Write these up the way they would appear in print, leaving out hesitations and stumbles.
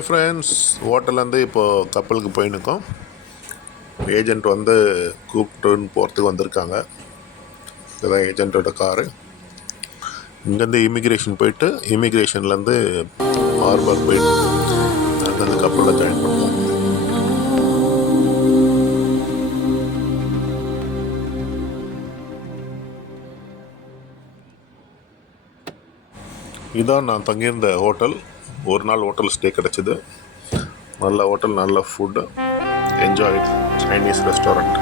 Hi friends, ஹோட்டல்லேருந்து இப்போது கப்பலுக்கு போயின்னுக்கோம். ஏஜெண்ட் வந்து கூப்பிட்டுன்னு போகிறதுக்கு வந்திருக்காங்க. இதுதான் ஏஜெண்ட்டோட காரு. இங்கேருந்து இமிக்ரேஷன் போயிட்டு இமிக்ரேஷன்லேருந்து ஹார்பர் போயிட்டு அங்கேருந்து கப்பலில் ஜாயின் பண்ணலாம். இதான் நான் தங்கியிருந்த ஹோட்டல். ஒரு நாள் ஹோட்டல் ஸ்டே கிடச்சிது. நல்ல ஹோட்டல், நல்ல food, enjoy chinese restaurant.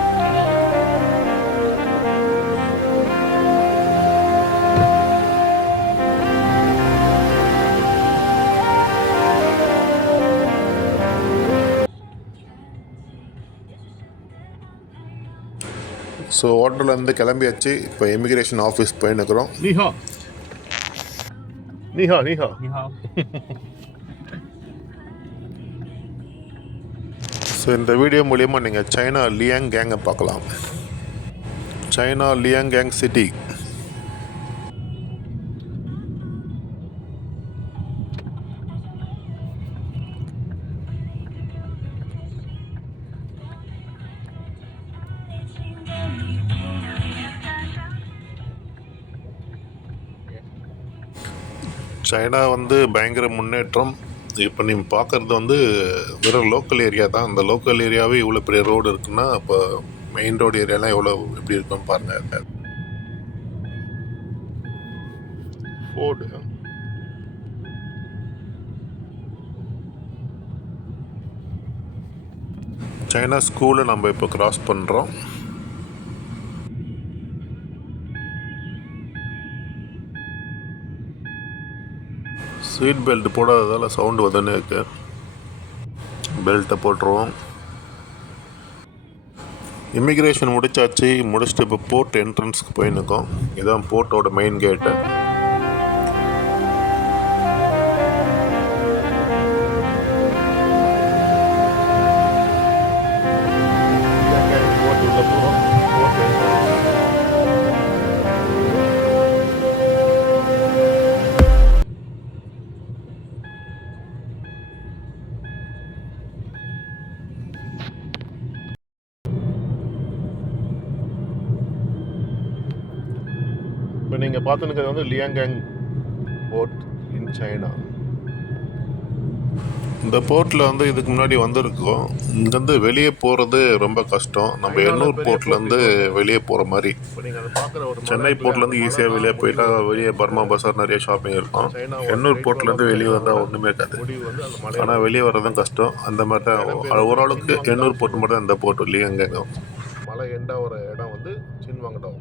So ஹோட்டல்லேருந்து கிளம்பியாச்சு. இப்போ இமிக்ரேஷன் ஆஃபீஸ் போயின்னுக்குறோம். நீஹா நீஹா நீஹா நீஹா. ஸோ இந்த வீடியோ மூலிமா நீங்கள் சைனா லியாங் கேங்கை பார்க்கலாம். சைனா லியாங் கேங் சிட்டி. சைனா வந்து பயங்கர முன்னேற்றம். இப்போ நீங்கள் பார்க்குறது வந்து வெறும் லோக்கல் ஏரியா தான். அந்த லோக்கல் ஏரியாவே இவ்வளோ பெரிய ரோடு இருக்குன்னா அப்போ மெயின் ரோடு ஏரியாலாம் எவ்வளோ எப்படி இருக்குன்னு பாருங்கள். ஃபோர்டு சைனா ஸ்கூலை நம்ம இப்போ கிராஸ் பண்ணுறோம். சீட் பெல்ட் போடாததால் சவுண்டு வந்துன்னு இருக்கு. பெல்ட்டை போட்டுருவோம். இமிக்ரேஷன் முடிச்சுட்டு இப்போ போர்ட் என்ட்ரன்ஸ்க்கு போயின்னுக்கோம். இதுதான் போர்ட்டோட மெயின் கேட்டு. இப்போ நீங்கள் பார்த்துனுக்கிறது வந்து லியாங்கேங் போர்ட் இன் சைனா. இந்த போர்ட்டில் வந்து இதுக்கு முன்னாடி வந்திருக்கோம். இங்கேருந்து வெளியே போகிறது ரொம்ப கஷ்டம். நம்ம எண்ணூர் போர்ட்லேருந்து வெளியே போகிற மாதிரி. சென்னை போர்ட்லேருந்து ஈஸியாக வெளியே போயிட்டா வெளியே பர்மா பசார் நிறைய ஷாப்பிங் இருக்கும். எண்ணூர் போர்ட்லேருந்து வெளியே வந்தால் ஒன்றுமே இருக்காது. ஆனால் வெளியே வர்றதும் கஷ்டம். அந்த மாதிரி தான் ஓரளவுக்கு எண்ணூர் போர்ட் மட்டும் தான் இந்த போர்ட் லியாங்கேங். மலை எண்டாகிற இடம் வந்து சின்வாங்டாவ்.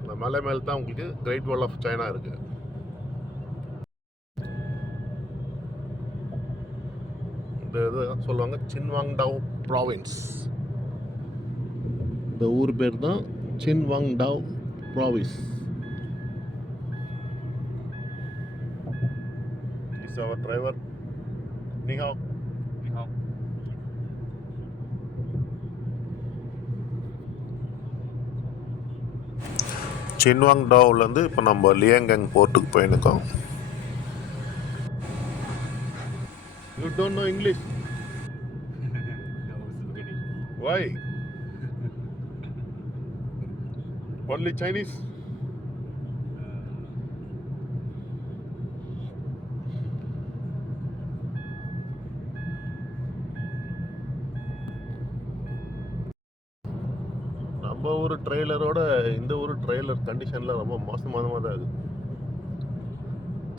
அந்த மலை மேல் தான் உங்களுக்கு கிரேட் வால் ஆஃப் சைனா இருக்குது. இந்த இது சொல்லுவாங்க சின்வாங்டாவ் ப்ராவின்ஸ். இந்த ஊர் பேர் தான் Qinhuangdao province. Is our driver. நீஹாவ். நீஹாவ். சின்வாங்டாவ்லேருந்து இப்போ நம்ம லியாங்கேங் போர்ட்டுக்கு போயின்னுக்கோம். You don't know English? Why? Only Chinese? நம்ம ஒரு ட்ரெய்லரோட இந்த ஒரு ட்ரெய்லர் கண்டிஷனில் ரொம்ப மோசமானதாக தான் இருக்குது.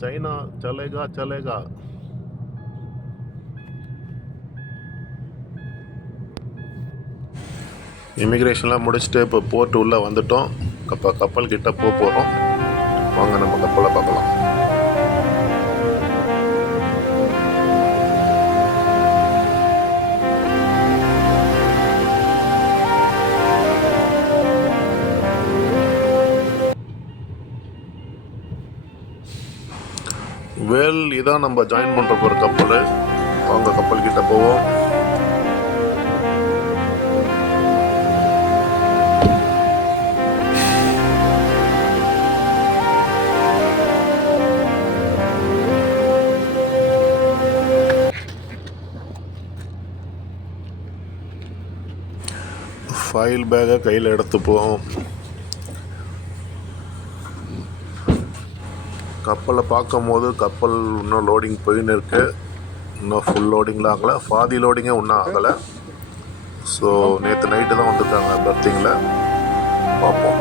சைனா சலேகா சலேகா. இமிக்ரேஷன்லாம் முடிச்சுட்டு இப்போ போர்ட்டு உள்ளே வந்துட்டோம். கப்பல் கிட்ட போகிறோம். வாங்க நம்ம கப்பலை பார்க்கலாம். இதான் நம்ம ஜாயின் பண்ணுற போகிற கப்பல். வாங்க கப்பல் கிட்ட போவோம். ஃபாயில் பேக்கை கையில் எடுத்துப்போம். கப்பலை பார்க்கும் போது கப்பல் இன்னும் லோடிங் போயின்னு இருக்கு. இன்னும் ஃபுல் லோடிங்லாம் ஆகலை, பாதி லோடிங்கே இன்னும் ஆகலை. ஸோ நேற்று நைட்டு தான் வந்திருக்காங்க பர்த்திங்கில். பார்ப்போம்.